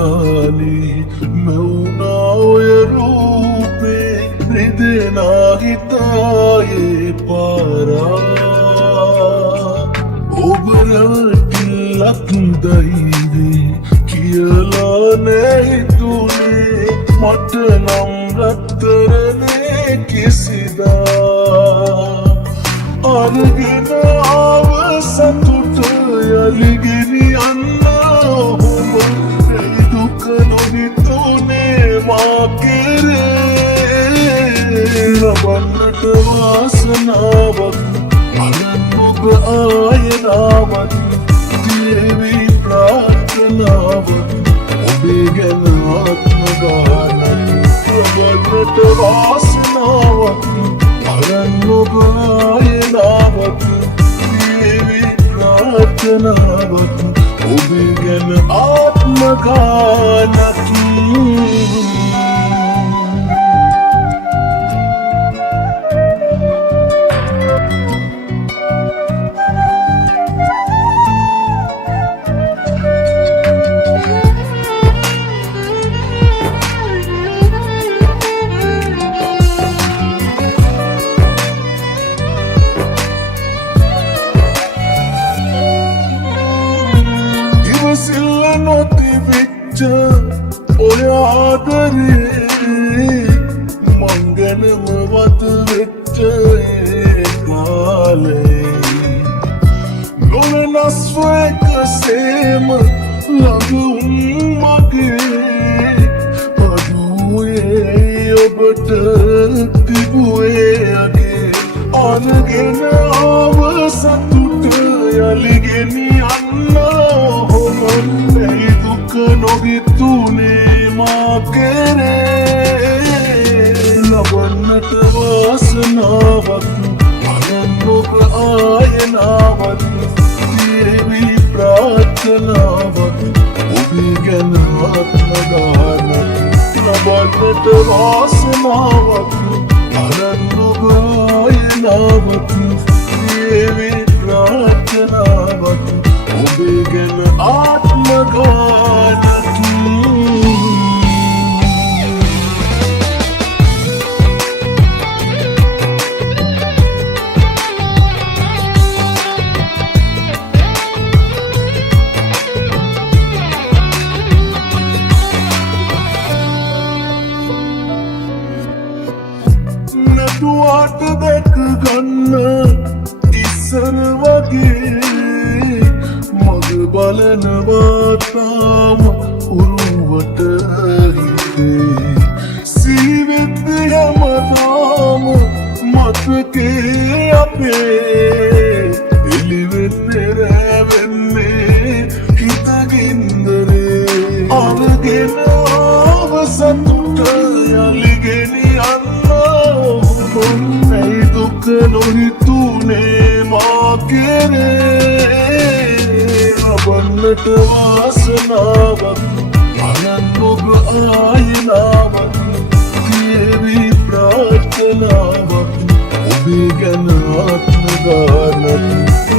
කාලේ මවුනා ඔය රූපේ රිදෙනා හිතායේ පාරා ඔබ රැවටිල්ලක් දයිවේ කියලා නෑ හිතුනේ මට නම් රත්තරනේ කිසිදා අරගෙන ආව සතුට යලි ගෙනියන්න ඔබ දුක නොහිතුනේ මා කෙරේ ලබන්නට වාසනාවක් අනන් ඔබ ආයනාවක් දේවි ප්‍රාර්ථනාවක් ඔබේ ගැන ආත්ම ගානක් ලබන්නට වාසනාවක් අනන් ඔබ ආයනාවක් දේවි ප්‍රාර්ථනාවක් ඔබේ ගැන ආත්ම ගානක් සිල්ල නොතිවිච්ච ඔය ආදරේ මං ගැනම වත වෙච්ච ඒ කාලේ නොවෙනස්ව එකසේම ළඟුම් මගේ අඩුවේ ඔබට තිබුවේ අගේ අනගෙන ආව සතුට යලි ගෙනියන්න මේ දුක නොහිතුනේ මා කෙරේ ලබන්නට වාසනාවක් අනන් ඔබ ආයනාවක් දේවි ප්‍රාර්ථනාවක් ඔබේ ගැන ආත්ම ගානක් ලබන්නට වාසනාවක් අනන් ඔබ ආයනාවක් දේවි ප්‍රාර්ථනාවක් ඔබේ ගැන ආත්ම ගානක් නැතුවාට දැක ගන්න ඉස්සර වගේ මග බලනවා තාම උරුවට හිතේ සීවෙද්ද හැමදාම මතකේ අපේ එළිවෙන්නේ රැවෙන්නේ හිතගින්දරේ අරගෙන ආව සතුට යලි ගෙනියන්න මේ දුක නොහිතුනේ මා කෙරේ ලබන්නට වාසනාවක් අනන් ඔබ ආයනාවක් දේවි ප්‍රාර්ථනාවක් ඔබේ ගැන ආත්ම ගානක්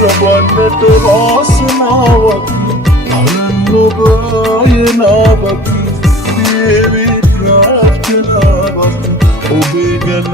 ලබන්නට වාසනාවක් අනන් ඔබ ආයනාවක් දේවි ප්‍රාර්ථනාවක් ඔබේ ගැන